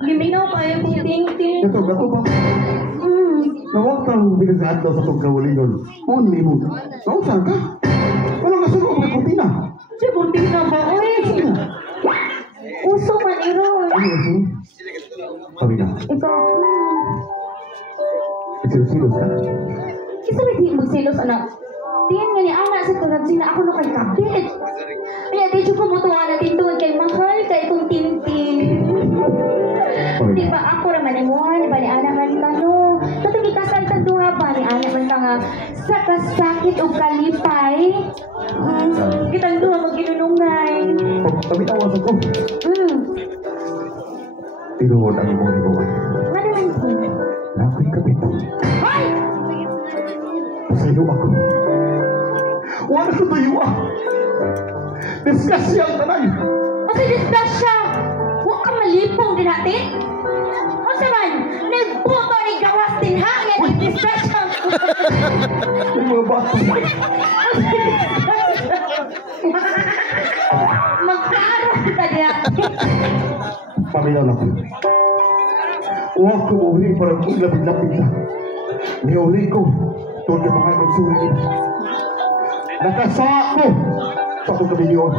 Giminaw kayo kung ting-ting. Ito, gato ba? Nawag kang binagaan daw sa pagkawalingon. Only mo. Nausan ka? Walang nasunog ang kurtina. Si kurtina ba? Uy! Uso man iron. Ano uso? Sabi na. Ikaw. Silos ka. Isa ba di magsilos, anak? Tingin nga ni anak sa tulad sina ako na kay kapit. Kaya di siya kumutuwa natin doon kay mahal kay kong tinting. Di ba ako naman ni mo, di ba ni anak man tanong. Katong ikasal ka duha ba ni anak man nga sa kasakit o kalipay. Kitang duha mag-inunungay. Kami tawas ako. Tinuod ang imong hibuan. Ano man po? Nakoy kapit. Hoy! Pasaylo ako. Wala sa tayo ah. Discuss yung tanay. Kasi discuss siya. Huwag ka malipong din natin. O saman, nagputo ni gawas din ha. Nga nag-discuss siya. Yung mga bata. Magkaroon ka niya. Paminaw na ko. Huwag ko uri para kung lapit-lapit na. Niuli ko. Doon na mga magsurin. Nakasawa ko sa kong kamilyon.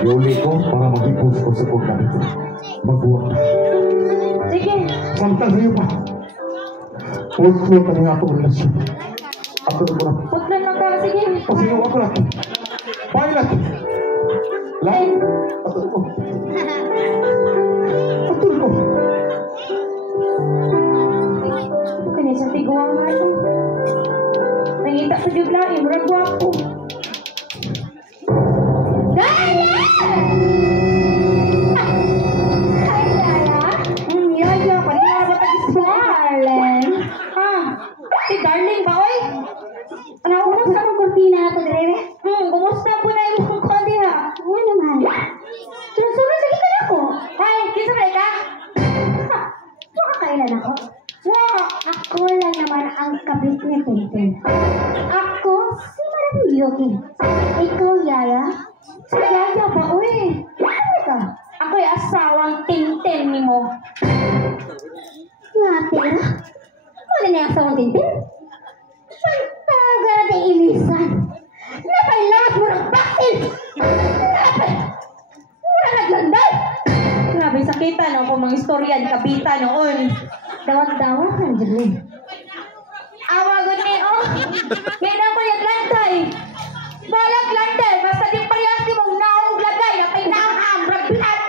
Niuli ko para mag-ipos ko sa kong gamit. Magbuwag na. Sige. Samtang sa'yo pa. Huwag ko ka na atong relasyon. Ako na muna. Huwag na lang ka. Sige. Pasiyo ako lang. Pilot. Lang. Ato ko. Ato ko. Kanya sa tiguang nga ito. Nangita sa jublain. Murag wapo. Daya! Hi, Daya. Yaya. Kanina ba tayo si Darling? Ha? Si Darling ba, oy? Ano, kumusta ang kurtina na ito, Dreve? Kumusta po na yung mong kondi, ha? Oo naman. Sinusunod sa kita na ako. Ay, kisa ba ka? Ha? Makakailan ako? Wow, ako lang naman ang kabit ni Tintin. Ako, si Madam Yuki. Ikaw, Yaya? Si Yaya ba, uy? Ano ka? Ako'y asawang Tintin ni mo. Natira? Wala na yung asawang Tintin? Pantaga na ilisan. Napailawas mo ng bakit? Wala naglanday. Grabe sakita no kung mga istorya ni Kabita noon. Dawag-dawag ang dili. Awagod ni oh. Ngayon ko yung lantay. Balag lantay. Basta di parehas di mong naong lagay na pinaham. Ragbilat.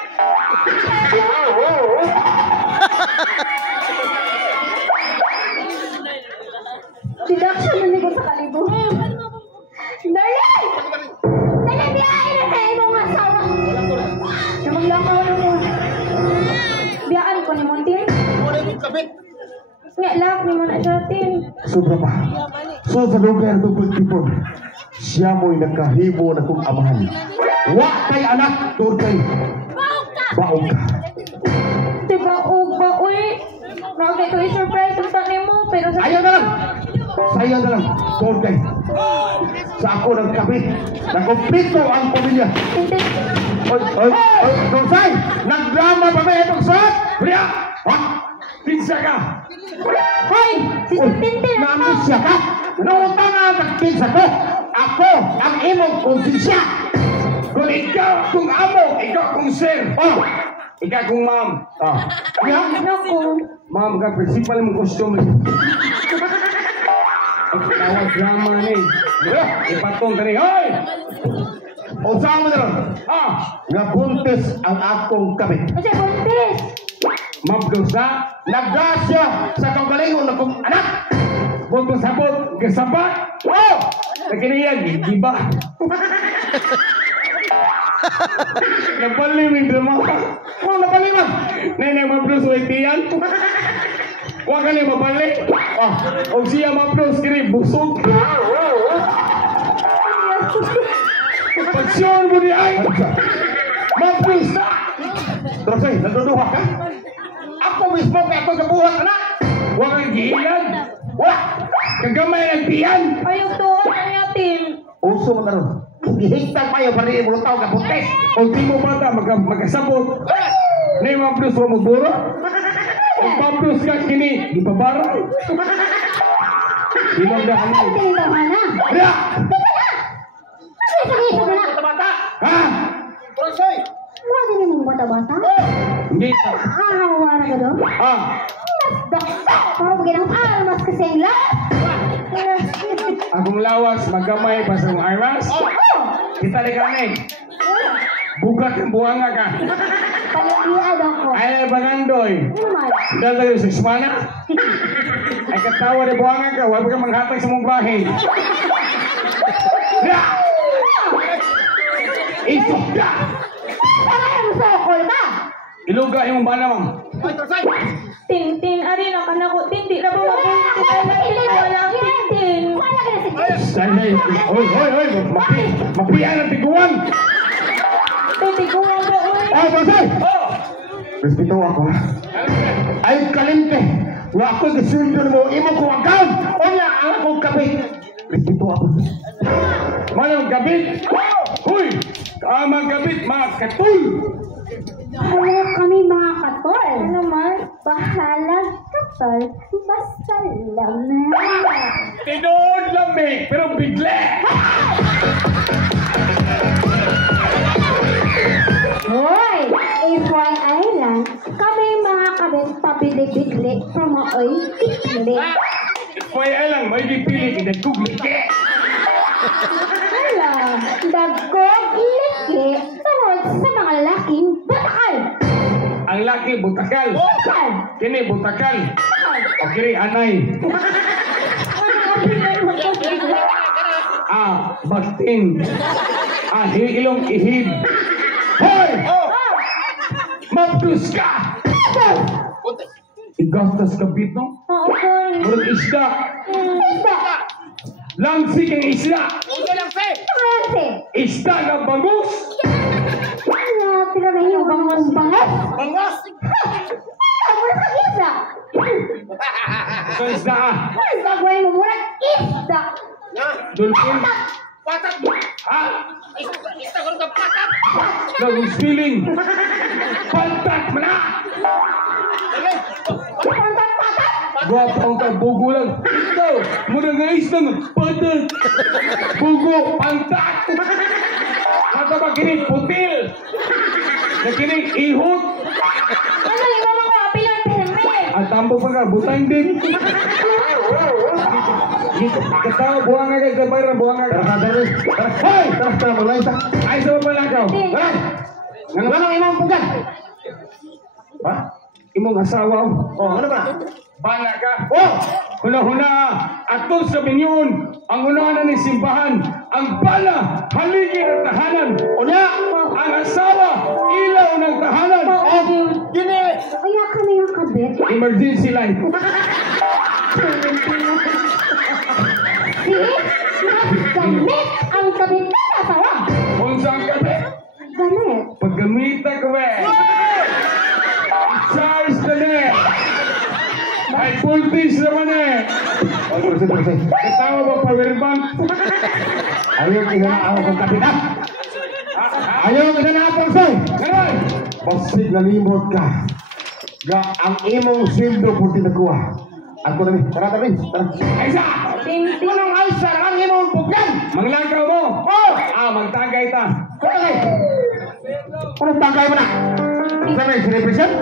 Deduction na ko sa kalibo. Dali! Dali biyain na tayo mong asawa. Namanglakaw na mo. Biyaan ko ni Montin. Nga lang, ni mo na datin. Sobra pa. So sa lugar ng people, siya mo'y nagkahibo na kong amahan. Wa kay anak, doon kay baog ka. Di baog ba, uy? Nakagay ko i-surprise ang tanim mo, pero sa... Ayaw na lang! Saya na lang, doon kay. Sa ako nagkabit, nakumpito ang pamilya. Hindi. Oy, Donsay! Nagdrama pa ba itong suot? Priya! Ha? Pinsya ka! Hoy! Si Tintin ako! Namisya ka! Nautang ang nagpinsa ko! Ako ang imong konsensya! Kung ikaw kung amo, ikaw kung sir! Oh! Ikaw kung ma'am! Ah! Naku! Ma'am ka, principal mong costume. Ang tawag drama ni. Ipatong ka ni. Hoy! O saan mo na ron? Nabuntis ang akong kabit. Kasi buntis! Mabdosa, nagdasya sa kagalingon na kong anak. Bukong sabot, kasabat. Oh! Nakiniyag, di ba? Napaliming drama. Oh, napalimang. Neneng mabdos, waitiyan. Huwag ka niya mabalik. O siya mabdos, kini busog. Pagsyon mo ni ay. Mabdos na. Terus ay, nanduduha ka? Ako mismo kaya ako nabuhat na. Huwag kang giilan. Wala. Kagamay ng tiyan. Ayaw doon ang yatim. Uso mo na ron. Ihintag pa yung pari mo tao ka puntes. Kung di mo bata, magkasabot. Dili mapdos mo buro. Ang mapdos ka kini gipabarang. Ilong dah Ay, ani. tinito ka na. Ada. Ay, sakit ka na. Bata. Ha? Trosoy. Wala din mong bata-bata. Hindi. Ahawa na ka doon. Ah. Parang ginang armas kasi ang lahat. Akong lawas magamay pa sa mong armas. Kita di kani. Bukat ang buhanga ka. Palipiad ako. Ay bagandoy. Naman. Dahil tayo sa Ismana. Ay katawa di buhanga ka. Huwag ka manghatag sa mong bahay. Ya! Isok ka! Saka yung sokol ka. Iluga yung bana mo. Ay, Trosoy. Tintin, ari na ka na ko. Tintin na ba mabuti? Wala tintin. Wala ka na si Sanay. Oy. Mapiyan ang tiguan. Tintin ko nga ba, uy? Oh, Tosay! Respeto ako. Ay kalinte. Wa ako gisuldo mo imo ko account. Onya ang akong kapit. Respeto ako. Manong kapit? Huy! Kamang kapit, mga katul! Hello kami mga katol. Ano man? Bahala katol. Basta lang na. Tinood lamig, pero bigle! Hoy! FYI lang, kami mga kabit pabili-bigli promoy bigli. Kaya lang, may dipili kita google ke. Hala, dagkog liki tungod sa mga laking batakal. Ang laki butakal. Batakal! Kini butakal. O kiri anay. Ah, baktin. Ah, ilong ihid. Hoy! Mabdus ka! Kunti. Igastas ka bitno? Oo, kon. Murag isda. Langsik ang isda. Kunti lang, se. Kasi, Isda na bangus. tira na yung bangas. Bangos. Ako na isa. So isda ah. Bagway mo mura isda. Na. Dolphin. Patat. Ha? Isa ko ng patat. Lagus feeling. Pantat mo na. Dali. Pantat-patat. Guwapa ang kabugo lang. Ikaw, muna nga isang patat. Bugo, pantat. Nata ba kinig putil? Na kinig ihot. Ano yung mga ko? Pilang perme. At tambo pa ka, butang din. Katawa, buwang nga guys, bayran, buwang nga. Hoy! Tara, maglain sa. Ay, sa ba lang ka? Ha? Nanganong imong pugan? Ha? Imong asawa? Oh, ano ba? Bala ka. Oh! Huna-huna, atos sa minyon, ang unahan ni simbahan, ang bala, haligi ng tahanan. Unya, ang asawa, ilaw ng tahanan. Oh, gini! Kaya kami ng kabit. Emergency light. Si, gamit ang kabit na asawa. Kung saan ka ba? Gamit. Paggamita ka ba? Charge ka na. Ay voltage naman eh. Katawa ba power bank? Ayaw kita na ako kong kapitan. Ayaw kita na ako soy. Ganon! Basig nalimot ka. Ga ang imong sweldo puti nakuha. Ako na ni. Tara. Aysa! Tintin. Anong alsa ang imong bugyan? Manglakaw mo! Oh! Magtagay ta. Tagay. Anong tangkay mo na? Isa na represent?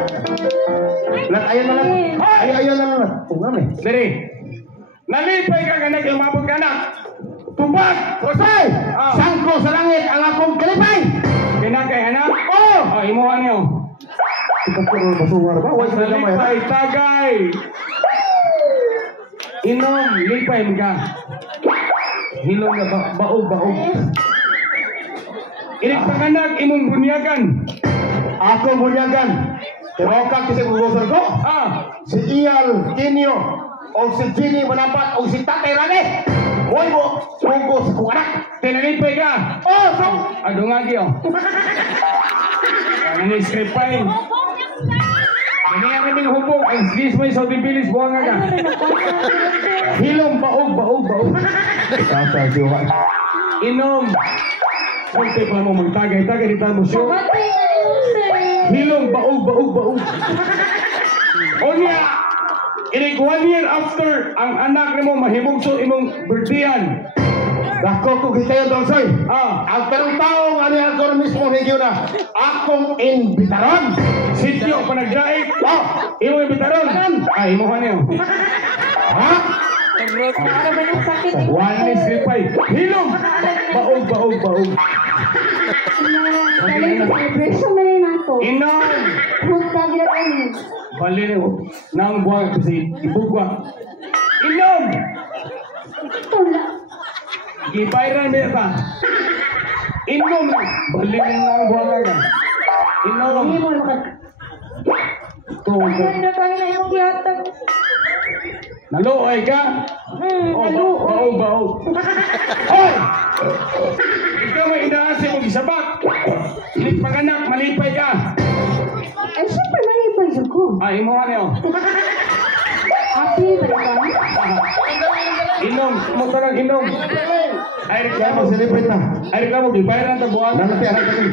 Lat ayaw na lang. Ayaw na lang. Tungan eh. Dali. Nalipay ka ganak lumabog ka na. Tubag! Osay! Sangko sa langit ang akong kalipay! Kinakay anak? Oh! Imuhan niyo. Ikaw ko rin masuwar ba? Huwag na gamay. Nalipay, tagay! Inom, lipay mga. Hilong na baog. Inig panganak, imong bunyagan. Ako bunyagan. Pero kang kasi bugosor ko. Si Iyal Kinyo o si Ginny Manapat o si Tatay Rane. Hoy mo, bugos kong anak. Tinalipay ka. Oh, so, Adungagi oh. Ano ni scripay? Ano yung aming hubog? Ang skis mo yung Saudi Bilis, buwang nga ka. Hilong, baog. Kasa siwa. Inom. Kunti pa mo magtagay-tagay dito mo siyo. Matay na yung sir. hilong, baog. O niya, inig 1 year after, ang anak ni mo mahimugso imong birthdayan. Dako ko kita yung Donsay. Ah, Ang tarong taong ano ako na mismo higyo na akong imbitaron. sityo pa nag-drive. Oh, Imo yung bitaron. Ay, imo ka niyo. ha? Ano ba yung sakit? One is lipay. Hilong, baog. Celebration na rin ako. Inom. Punta gila tayo. Bali niyo. Nang buwan kasi ibugwa. Inom. Tula. Gibayran ba ta? Inom. Bali niyo nang buwan ka. Inom. Hindi mo naman. Ganda tayo na yung giyatag. Naluoy ka? Naluoy. Baog. Hoy! Ikaw may inaasi mo gisabak. Paganak, malipay ka. Ay, syempre malipay siya ko. Ay, imo ka niyo. Happy birthday. Inom, mo tarang inom. Ay, Kaya reklamo. magsilipin na. Ay, reklamo. Gibayran ta buwan. Nanti anak kami.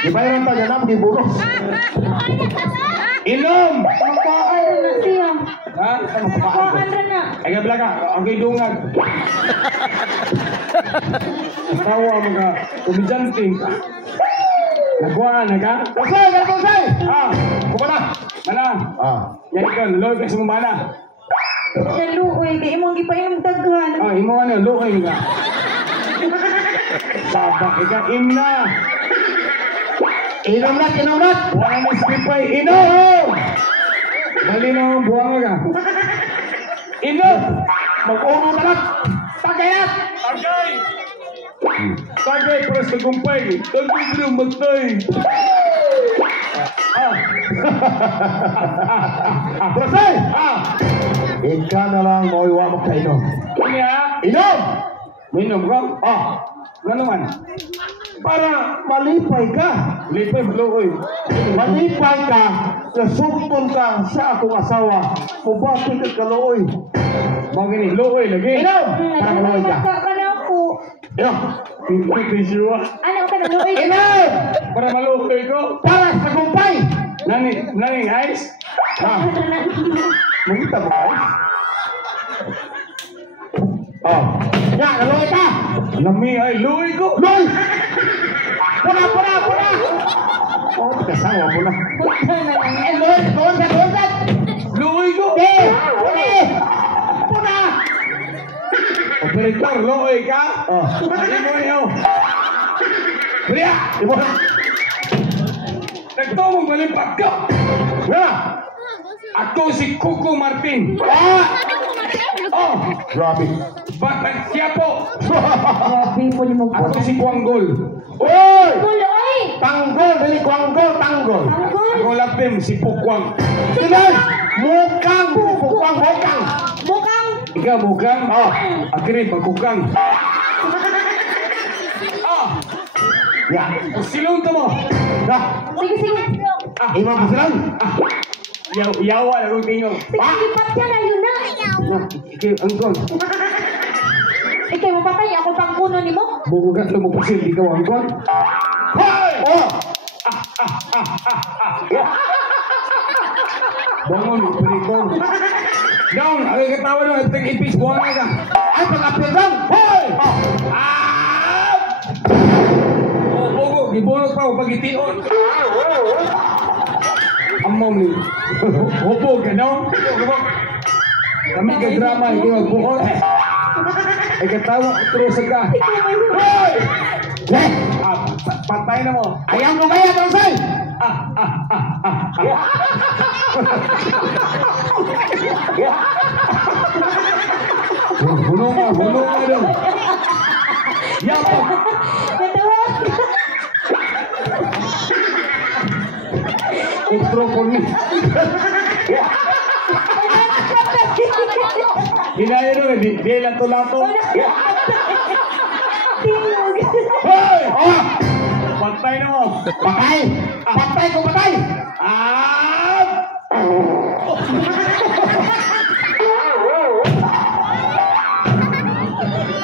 Ibayaran tayo na magiburos. Inom! Makuhaan na siya. Ha? Makuhaan na. Ay, gabla ka. Ang kay dungag. Tawa mga komedyanting. Nagwaan na ka? Donsay! Ah, Kumana? mana? Ah. Yan ikaw, luloy ka sa mana. Naluoy. Kaya imong gipainom daghan. Ah, imo ano, luloy ka. Sabak, ikaw, imna. Inom na. Wala mo sipay, inom! Dali na ang buwang ka. Inom! Mag-uno na lang. Tagayat! Tagay! Tagay para sa gumpay. Tagay ko ng magtay. Donsay! Ah! Ika na lang mo iwa magkainom. Kanya? Inom! Minom ka? Ah. Ano man? Para malipay ka. Lipay, luloy. Malipay ka. Nasugton ka sa akong asawa. Mubati ka kalooy. Mga gini, luloy lagi. Inom! Para malooy ka. Nagkaka ka na ako. Inom! Pipisiwa. Ano ka naluoy? Inom! Para maluloy ko. Para sa kumpay! Naning ice? Ah, mungita mo ka? Oh. Ya, kalooy ka! Nami ay luloy ko. Loy! Puna! Oh, kasawa mo na. Punta na lang. Eh, Loy! Doon ka! Luloy ko. Puna! Operator, luloy ka? Oh. Ano mo niyo? Priya! Ibo! Nagtumong malipag ka. Wala! Ako si Coco Martin. Ah! Oh, Grabe. Batman Quiapo. Grabe po ni mo po. Ako si Kuanggol. Oy! Tuloy! Tanggol! Dali kwanggol! Tanggol! Tanggol! Ako lapim si Pukwang. Tingnan! Mukang! Bukwang! Mukang! Bukang! Ikaw bukang? Oh. Akirin pagkukang. Ah, Ya. silong to mo. Dah. Sige. Ah, Imam Muslim. yawa na kong tingin. Sige, lipat ka na yun na. Ikaw, angkon. Ikaw, mapatay ako pang kuno ni mo. Bukugat lang mo pasil, ikaw angkon. Hoy! Oh. Bangon, perikon. Down, ang katawa nung at ipis, buwan ka. Ay, pag-apil lang. Hoy! Oh. Ah! Oh, bogo, gibunot pa ako pag-itiyon. Amom ni. Hubog ka, no? Kami ka drama, hindi magbuot. Ay katawa, trusa ka. Hoy! Ah, patay na mo. Ayaw mo kaya, Donsay? Hulong ka doon. Yapag. Natawa. Utro ko ni. Hinaya doon, di lato-lato. Hoy! Oh! Patay na mo. Patay! Patay ko patay! Ah!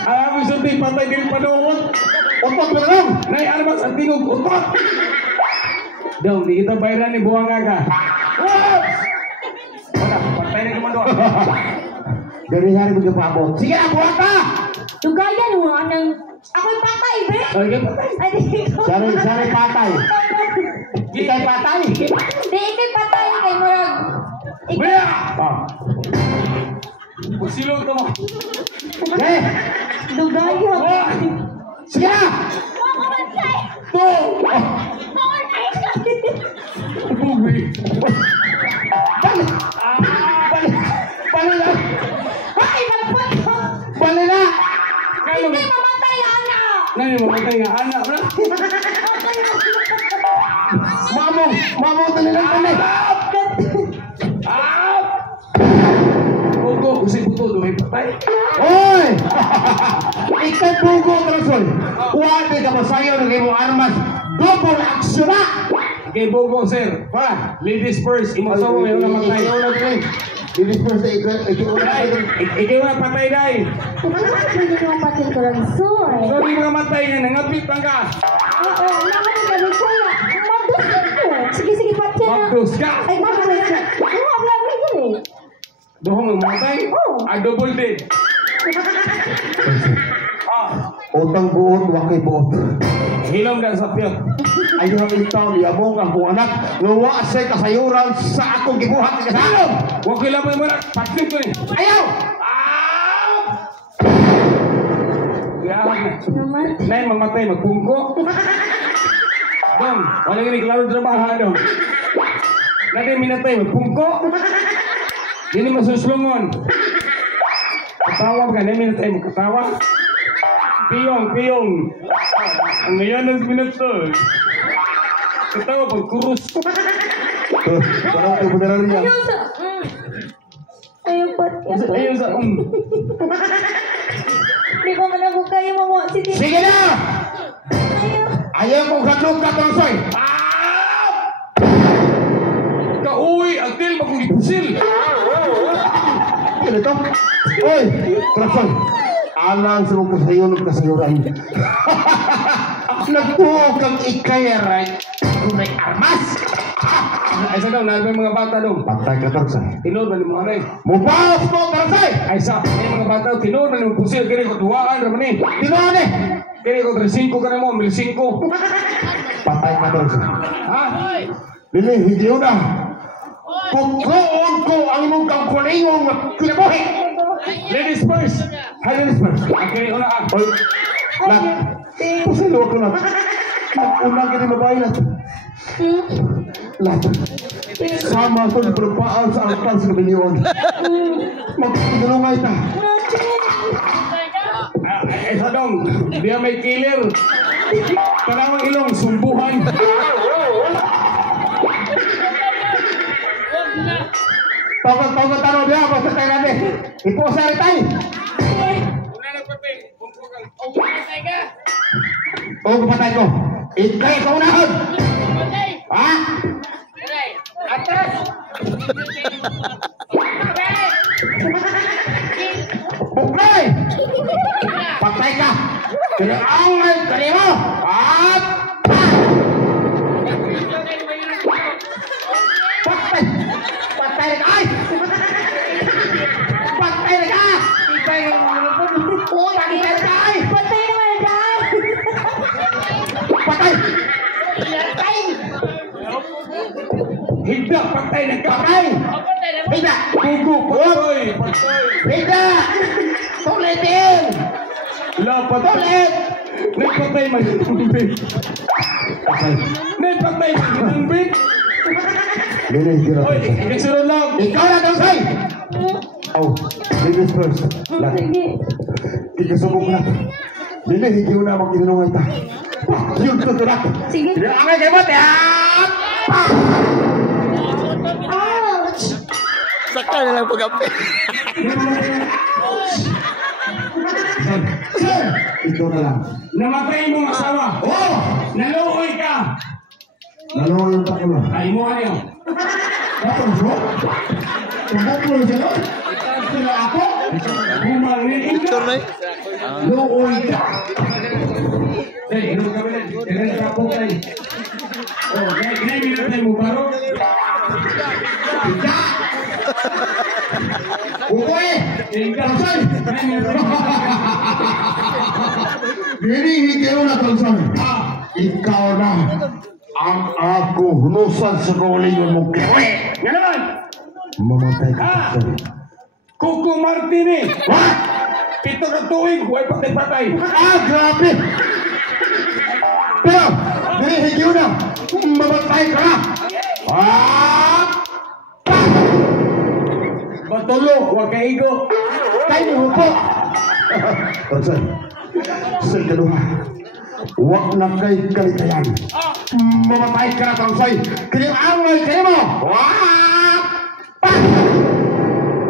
Alam mo sabihin, patay din panuot. Utot mo na lang! Nay, armas ang tingog, utot. Dong, di kita bayaran ni buang ka. Wala, patay na naman doon. Dari hari magpapabot. Sige na, buhat ka! Tugayan mo anang ako'y patay, be. Okay, patay. Ay, di ko. Sari patay. Ikay patay. Di ikay patay kay Murag. Baya! Ah. Pusilong ka mo. Eh, Tugayan. sige na! To! Bugi. Balik! Balik na! Ay, nagpunto. Balik na! Kano Hindi mamatay, ana. Nani mamatay nga anak na. Mamong tanilang tanig! Bugo, usay buto, dumay patay. Oy! Ikay bugo, Trasoy! Huwag ka masayo ng imong armas! Double action na! Kay Bugo, sir. Ha? Ladies first, imong sawo yung namatay. Ladies first, ikaw Day, ikaw na patay, day. Pwede ko patay ko lang, soy. Ikaw di mga matay nga, nangapit lang ka. Oo, naman ka rin ko. Magdus ko. Sige, patya na. Magdus ka. Ay, magdus ka. Ano, ablag na yun eh. Dohong ang matay? Oo. Double dead. Utang buot, wakay buot. Hilom ka sa piyot. Ayaw itaw, yamong akong anak. Luwa say kasayuran sa akong gibuhat sa kasalom. Huwag ko lang mo na, patlit ko eh. Ayaw! Yaman na. Naman. Nay, mamatay, magpungko. Dong, wala nga ni klaro trabaho, dong. Nanay, minatay, magpungko. Hindi masuslungon. Katawa ka, nanay, minatay, magkatawa. Piyong. Ang ngayon ang minatay. Katawa, pagkurus. Parang ito beneran niya. Ayaw sa... Ayaw patya. Ayun sa Hindi ko man ako kaya mawa si Tito. Sige na! Ayaw. Ayaw kong gadlog ka, Trasoy. Kauwi, agtil, makulipusil. Ano ito? Oy, Trasoy. Alang sa mong kasayuran. Nagtuo kang ikayaray. Tunay armas. Ay sa daw, nalabay mga bata daw. Patay ka, Trasoy. Tinod na mo anay. Mubawas mo, Trasoy! Ay sa, ay mga bata, tinod na mo pusil. Kaya ko tuwaan naman eh. Tinuan eh! Kaya ko 3-5 ka na mo, 1,500. Patay ka, Trasoy. Ha? Dili, hindi yun na. Putloon ko ang imong kangkuningong kinabuhi. Ladies first. Hi, ladies first. Okay, una ka. Oy, Nat. Pasalo ako, Nat. Unang kini babae, Nat. Nat. Sama ko yung perpaan sa altar sa kabinyon. Magpinulungay ta. Ay sa dong, dia may killer. Tanawang ilong, sumbuhan. Tawag tanong dia, basta tayo natin. Ipo sa ritay. Una na papel. O, kapatay ko. Ikay ka unahon. Ha? Atras! Buklay! Patay ka! Kinaangal ka niyo! At... Patay! Patay na ka! Ay! Patay na ka! Patay na ka! Patay na ka! Ay! Patay naman ka. Patay! Higda, patay na ka. Patay! Hida! Gugu, patay. Patay. Hida! Tulitin! La, patay. Nagpatay man yung bit. Patay. Nagpatay man yung bit. Lili, kira. Oy, ikasunod lang. Ikaw na daw, Say! Oh, ladies first. Lahat. Sige. Ikasubok na. Lili, hindi ko na magkinunungan ta. Yun, tuturak. Sige. Hindi na kami kayo mo, tiyak! Ouch! Sakay na lang pag-api. Sir! Ikaw na lang. Namatay mong asawa. Oh! Naluoy ka. Lalo yung tako na. Ay mo ano yun. Kapag mo? Kapag mo siya no? Sila ako? Bumangin ka. Looy ka. Hey, ano kami na? Ganun ka po tayo. Oh, kaya minatay mo baro. Uy! Kalsay! Diri hikaw na kalsay. Ikaw na ang ako hunusan sa kaulingon mong kiwi. Nga naman! Mamatay ka kalsay. Kuko Martini! What? 7 ka tuig, huwag patay-patay. Grabe! Pero, diri hikaw na. Mamatay ka na. Batulo, huwag kaigo. Kay ni hupo. Kalsay. Sa ikaduha. Huwag na kay kalitayan. Mamatay ka na kalsay. Kini angay kayo mo.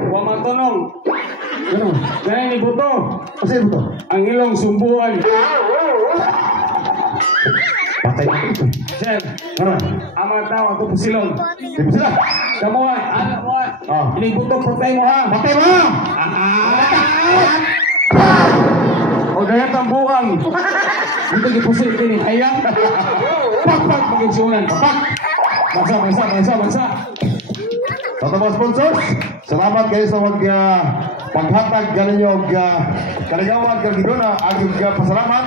Huwag matunong. Ano? Ganyan ni Buto. Kasi mo to? Ang ilong sumbuan. Patay ka ito. Sir, Ano? ang mga tao, ito po silong. Di ba sila? Kamu ha, anak mo ha. Ah. Ini Buto, patay mo ha. Patay mo! O gaya tambuang. Dito gipusil kini ayang. Pak maging siunan. Pak. Bansa. Sa mga sponsors, salamat kayo sa paghatag ganinyo kaligawan kag giduna ang pasalamat.